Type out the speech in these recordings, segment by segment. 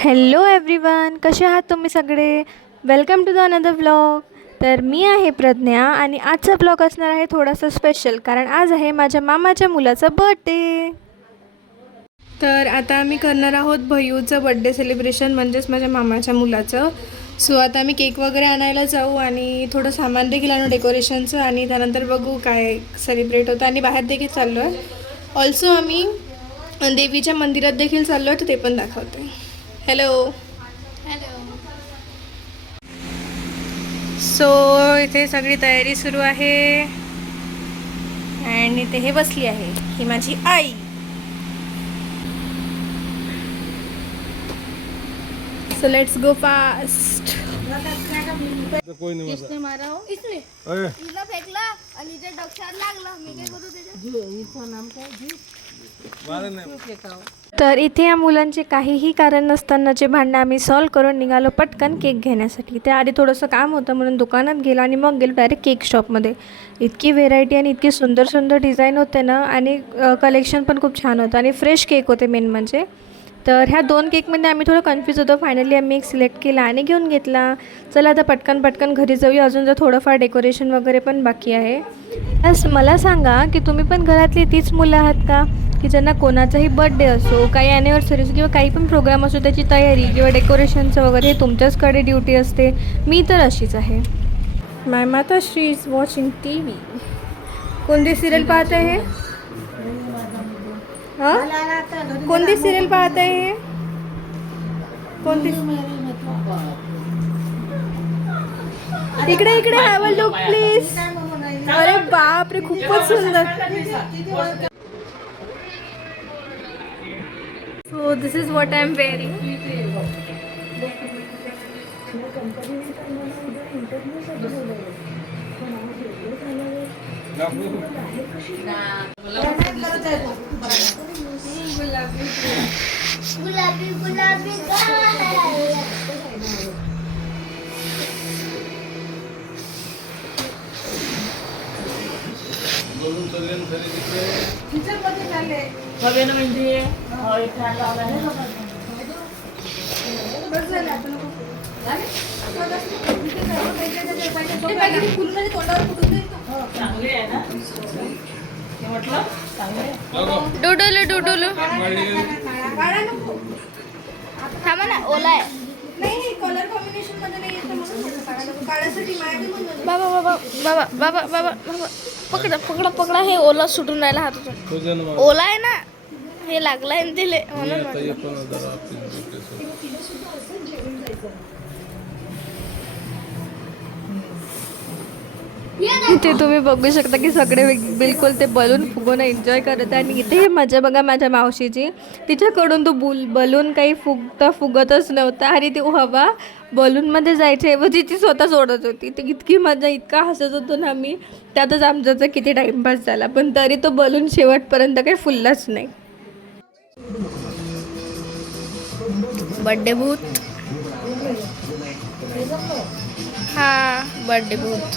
Hello everyone, कसे आहात तुम्ही सगळे. Welcome to the another vlog. तर मी आहे प्रज्ञा आणि आजचा ब्लॉग असणार आहे थोडासा स्पेशल, कारण आज आहे माझ्या मामाच्या मुलाचा बर्थडे. तर आता आम्ही करणार आहोत भैयूचं बर्थडे सेलिब्रेशन, म्हणजेच माझ्या मामाच्या मुलाचं. सो आता आम्ही केक वगैरे आणायला जाऊ आणि थोडं सामान देखील आणू डेकोरेशनचं, आणि त्यानंतर बघू काय सेलिब्रेट होतं. आणि बाहेर देखील चाललो आहे. ऑल्सो आम्ही देवीच्या मंदिरात देखील चाललो आहे, तर ते पण दाखवते. Hello hello. सो इथे सगळी तयारी सुरू आहे आणि इथे हे बसली आहे, ही माझी आई. So let's go fast. किसने मारा हो? इसने हिला फेकला आणि ते डोक्यावर लागला. मी काय करू त्याच्या? तर इथे या मुलांचे काहीही कारण नसतानाचे भांडणं आम्ही सॉल्व करून निघालो पटकन केक घेण्यासाठी. त्याआधी थोडंसं काम होतं म्हणून दुकानात गेलो आणि मग गेलो डायरेक्ट केक शॉपमध्ये. इतकी व्हेरायटी आणि इतकी सुंदर सुंदर डिझाईन होते ना, आणि कलेक्शन पण खूप छान होतं आणि फ्रेश केक होते मेन म्हणजे. तर ह्या 2 केकमध्ये आम्ही थोडं कन्फ्यूज होतो. फायनली आम्ही एक सिलेक्ट केला आणि घेऊन घेतला. चला आता पटकन घरी जाऊया. अजून जर थोडंफार डेकोरेशन वगैरे पण बाकी आहे. बस मला सांगा की तुम्ही पण घरातली तीच मुलं आहात का, की ज्यांना कोणाचाही बर्थडे असो, काही ॲनिव्हर्सरी असो किंवा काही पण प्रोग्राम असो, त्याची तयारी किंवा डेकोरेशनचं वगैरे हे तुमच्याचकडे ड्युटी असते. मी तर अशीच आहे. माय माताश्री इज वॉचिंग TV. कोणती सिरियल पाहत आहे हे? हां, कोणती सिरियल पाहत आहे हे? कोणती? इकडे हॅव अ लुक प्लीज. अरे बापरे, खूपच सुंदर. So this is what I am wearing. गुलाबी गुलाबी गाय. डुडुलू डुडुलू थांबा ना, ओला आहे. नाही, कलर कॉम्बिनेशन मध्ये नाही येतं म्हणून काढायसाठी माझ्याकडे. बाबा बाबा बाबा बाबा बाबा बाबा पकडा पकडा पकडा. हे ओला सुटून राहिला हातातून. ओला आहे ना, हे लागलाय ना तिले म्हणून. इथे तुम्ही बघू शकता की सगळे बिलकुल ते बलून फुगवून एन्जॉय करत आहे. आणि इथे मजा बघा माझ्या मावशीची. तिच्याकडून तो बलून काही फुगतच नव्हता आणि ती हवा बलूनमध्ये जायच्या ऐवजी ती स्वतः सोडत होती. ती इतकी मजा, इतका हसत होतो ना आम्ही. त्यातच आमचा किती टाईमपास झाला, पण तरी तो बलून शेवटपर्यंत काही फुललाच नाही. बर्थडे भूत. हा बर्थडे भूत.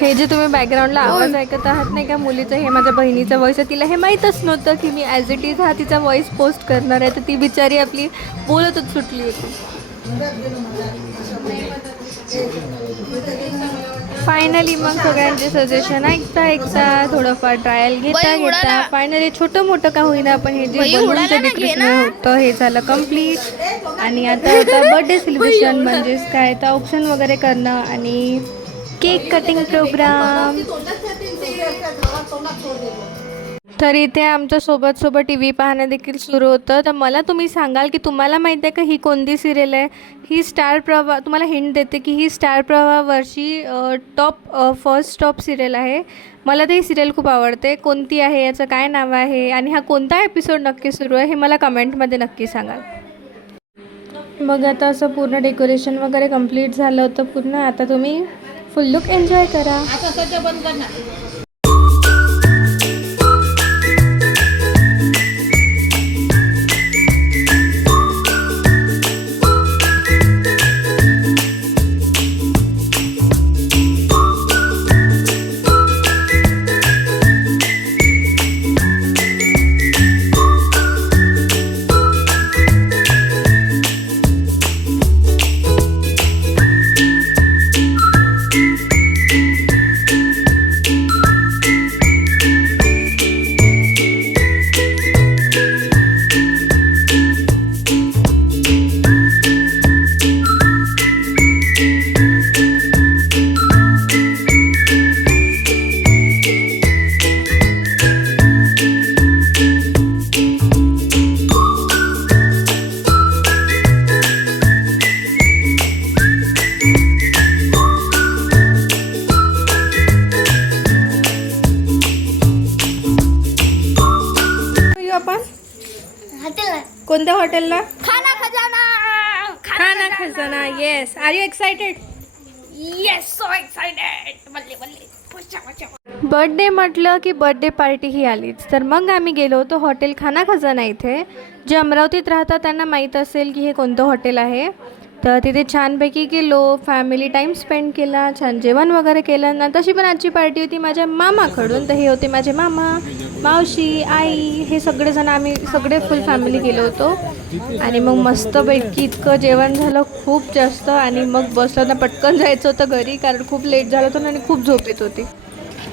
हे जे तुम्ही बॅकग्राऊंडला आवाज ऐकत आहात नाही का मुलीचं, हे माझ्या बहिणीचा व्हॉइस आहे. तिला हे माहीतच नव्हतं की मी ॲज इट इज हा तिचा व्हॉइस पोस्ट करणार आहे. तर ती बिचारी आपली बोलतच सुटली होती. फायनली मग सगळ्यांचे सजेशन ऐकता थोडंफार ट्रायल घेता फायनली छोटं मोठं का होईना आपण हे जे बलूनचं डेकोरेशन होतं हे झालं कम्प्लीट. आणि आता बर्थडे सेलिब्रेशन म्हणजेच काय तर ऑप्शन वगैरे करणं आणि केक कटिंग प्रोग्राम. तर इथे आमच्या सोबत TV पाहणं देखील सुरू होतं. तर मला तुम्ही सांगाल की तुम्हाला माहीत आहे का ही कोणती सिरियल आहे? ही स्टार प्रवाह, तुम्हाला हिंट देते की ही स्टार प्रवाहावरची फर्स्ट टॉप सिरियल आहे. मला तर ही सिरियल खूप आवडते. कोणती आहे, याचं काय नाव आहे आणि हा कोणता एपिसोड नक्की सुरू आहे हे मला कमेंटमध्ये नक्की सांगाल. मग आता असं पूर्ण डेकोरेशन वगैरे कंप्लीट झालं होतं पूर्ण. आता तुम्ही फुल लुक एन्जॉय करा. आपण कोणत्या हॉटेलला? खाना Khazana. Khana Khazana. Yes. Are you excited? Yes, so excited. बल्ले बल्ले. बर्थडे म्हटलं की बर्थडे पार्टी ही आलीच. तर मग आम्ही गेलो होतो हॉटेल खाना खजाना इथे. जे अमरावतीत राहतात त्यांना माहीत असेल की हे कोणतं हॉटेल आहे. तर तिथे छानपैकी गेलो, फॅमिली टाईम स्पेंड केला, छान जेवण वगैरे केलं ना. तशी पण आजची पार्टी होती माझ्या मामाकडून. तर हे होते माझे मामा, मावशी, आई, हे सगळेजण आम्ही सगळे फुल फॅमिली गेलो होतो. आणि मग मस्तपैकी इतकं जेवण झालं खूप जास्त. आणि मग बसलं ना पटकन जायचं होतं घरी, कारण खूप लेट झालं होतं आणि खूप झोप येत होती.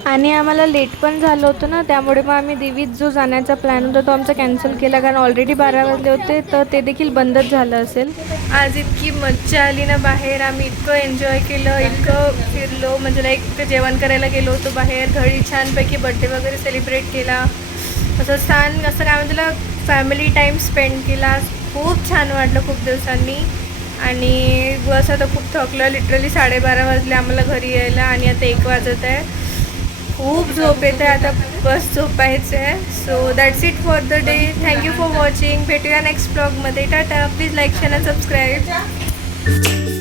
आणि आम्हाला लेट पण झालं होतं ना, त्यामुळे मग आम्ही देवीत जो जाण्याचा प्लॅन होता तो आमचा कॅन्सल केला, कारण ऑलरेडी 12 वाजले होते. तर ते देखील बंदच झालं असेल. आज इतकी मज्जा आली ना बाहेर. आम्ही इतकं एन्जॉय केलं, इतकं फिरलो, म्हणजे लाईक जेवण करायला गेलो होतो बाहेर. घरी छानपैकी बड्डे वगैरे सेलिब्रेट केला. असं छान असं काय म्हणते फॅमिली टाईम स्पेंड केला. खूप छान वाटलं खूप दिवसांनी. आणि बस आता खूप थकलं. लिटरली 12:30 वाजले आम्हाला घरी यायला आणि आता 1 वाजत आहे. खूप झोप येते आता, बस झोपायचं आहे. So that's it for the day. Thank you for watching. भेटूया नेक्स्ट ब्लॉगमध्ये. टाटा. प्लीज लाईक शेअर आणि सबस्क्राईब.